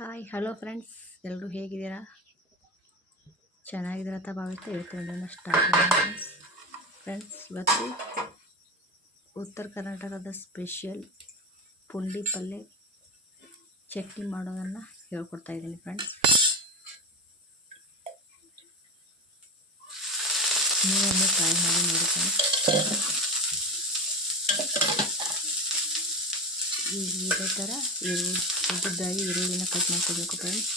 Hi hello friends ಎಲ್ಲರೂ ಹೇಗಿದ್ದೀರಾ? ಚೆನ್ನಾಗಿದ್ದೀರಾ ಅಂತ ಭಾವಿಸ್ತಾ ಹೇಳ್ತೀನಿ ಸ್ಟಾರ್ಟ್ ಫ್ರೆಂಡ್ಸ್ ಫ್ರೆಂಡ್ಸ್ ಇವತ್ತು ಉತ್ತರ ಕರ್ನಾಟಕದ ಸ್ಪೆಷಲ್ ಪುಂಡಿ ಪಲ್ಯ ಚಟ್ನಿ ಮಾಡೋದನ್ನು ಹೇಳ್ಕೊಡ್ತಾ ಇದ್ದೀನಿ ಫ್ರೆಂಡ್ಸ್ ನೀವನ್ನು ಟ್ರೈ ಮಾಡಿ ನೋಡಿ ಫ್ರೆಂಡ್ಸ್ ಇದೇ ಥರ ಈರುಳ್ಳಿ ಉದ್ದುದ್ದಾಗಿ ಈರುಳ್ಳಿನ ಕಟ್ ಮಾಡ್ಕೋಬೇಕು ಫ್ರೆಂಡ್ಸ್.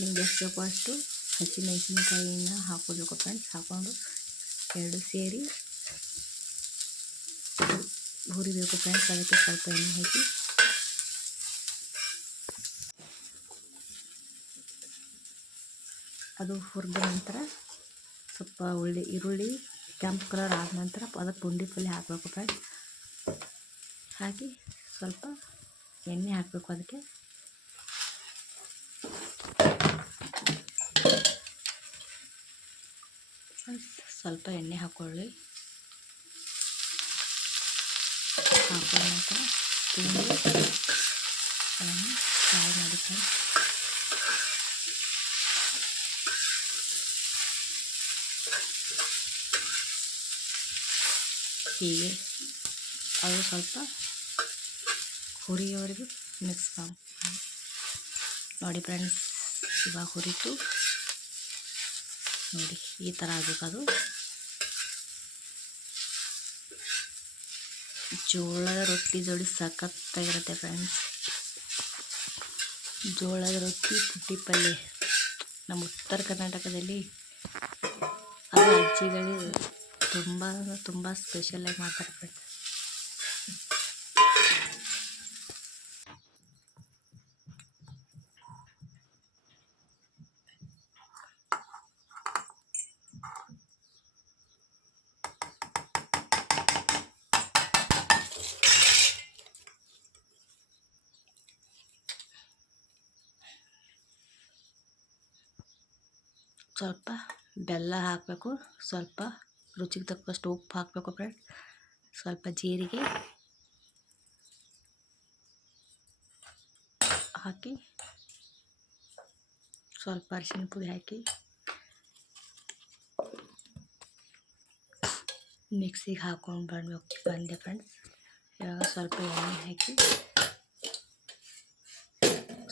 ನಿಮ್ಗೆ ಎಷ್ಟು ಬೇಕೋ ಅಷ್ಟು ಹಸಿಮೆಣಸಿನ್ಕಾಯಿನ ಹಾಕೋಬೇಕು ಫ್ರೆಂಡ್ಸ್. ಹಾಕ್ಕೊಂಡು ಎರಡು ಸೇರಿ ಹುರಿಬೇಕು ಫ್ರೆಂಡ್ಸ್. ಅದಕ್ಕೆ ಸ್ವಲ್ಪ ಎಣ್ಣೆ ಹಾಕಿ. ಅದು ಹುರಿದ ನಂತರ ಸ್ವಲ್ಪ ಉಳ್ಳಿ ಈರುಳ್ಳಿ ಕೆಂಪು ಕಲರ್ ಆದ ನಂತರ ಅದಕ್ಕೆ ಪುಂಡಿ ಪಲ್ಯ ಹಾಕಬೇಕು ಫ್ರೆಂಡ್ಸ್. ಹಾಕಿ ಸ್ವಲ್ಪ ಎಣ್ಣೆ ಹಾಕಬೇಕು ಅದಕ್ಕೆ. ಸ್ವಲ್ಪ ಎಣ್ಣೆ ಹಾಕೊಳ್ಳಿ. ಹಾಕಿದ ನಂತರ ಅದನ್ನು ಫ್ರೈ ಮಾಡಿ ಹೀಗೆ. ಅದು ಸ್ವಲ್ಪ ಹುರಿಯೋವರೆಗೂ ಮಿಕ್ಸ್ ಮಾಡಿ ನೋಡಿ ಫ್ರೆಂಡ್ಸ್ ಇವಾಗ ಹುರಿತು ನೋಡಿ, ಈ ಥರ ಆಗಬೇಕದು. ಜೋಳದ ರೊಟ್ಟಿ ಜೋಡಿ ಸಖತ್ತಾಗಿರುತ್ತೆ ಫ್ರೆಂಡ್ಸ್ ಜೋಳದ ರೊಟ್ಟಿ ಪುಟ್ಟಿ ಪಲ್ಯ ನಮ್ಮ ಉತ್ತರ ಕರ್ನಾಟಕದಲ್ಲಿ ಅದು ಅಜ್ಜಿಗಳು ತುಂಬ ತುಂಬ ಸ್ಪೆಷಲಾಗಿ ಮಾಡ್ತಾರೆ ಫ್ರೆಂಡ್ಸ್ ಸ್ವಲ್ಪ ಬೆಲ್ಲ ಹಾಕಬೇಕು, ಸ್ವಲ್ಪ ರುಚಿಗೆ ತಕ್ಕಷ್ಟು ಉಪ್ಪು ಹಾಕಬೇಕು ಫ್ರೆಂಡ್ ಸ್ವಲ್ಪ ಜೀರಿಗೆ ಹಾಕಿ, ಸ್ವಲ್ಪ ಅರಿಶಿನ ಪುಡಿ ಹಾಕಿ ಮಿಕ್ಸಿಗೆ ಹಾಕೊಂಡು ಬಂದು ಬಂದೆ ಫ್ರೆಂಡ್ಸ್ ಇವಾಗ ಸ್ವಲ್ಪ ಎಣ್ಣೆ ಹಾಕಿ,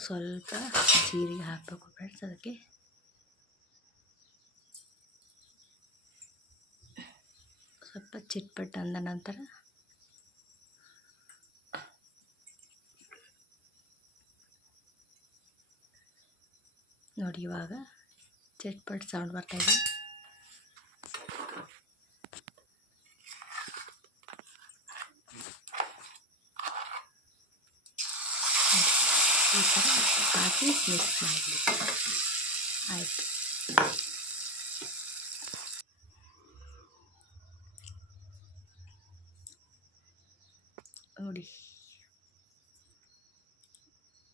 ಸ್ವಲ್ಪ ಜೀರಿಗೆ ಹಾಕಬೇಕು ಫ್ರೆಂಡ್ಸ್ ಅದಕ್ಕೆ ಸ್ವಲ್ಪ ಚಿಟ್ಪಟ್ ಅಂದ ನಂತರ ನೋಡಿ ಇವಾಗ ಚಿಟ್ಪಟ್ ಸೌಂಡ್ ಬರ್ತಾಯಿದೆ ಈ ಥರ ಹಾಕಿ ಮಿಕ್ಸ್ ಮಾಡಿ ಆಯಿತು. ನೋಡಿ.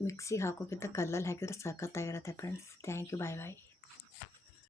ಮಿಕ್ಸಿಗೆ ಹಾಕೋಕ್ಕಿಂತ ಕಲ್ಲಲ್ಲಿ ಹಾಕಿದ್ರೆ ಸಖತ್ತಾಗಿರುತ್ತೆ friends thank you bye bye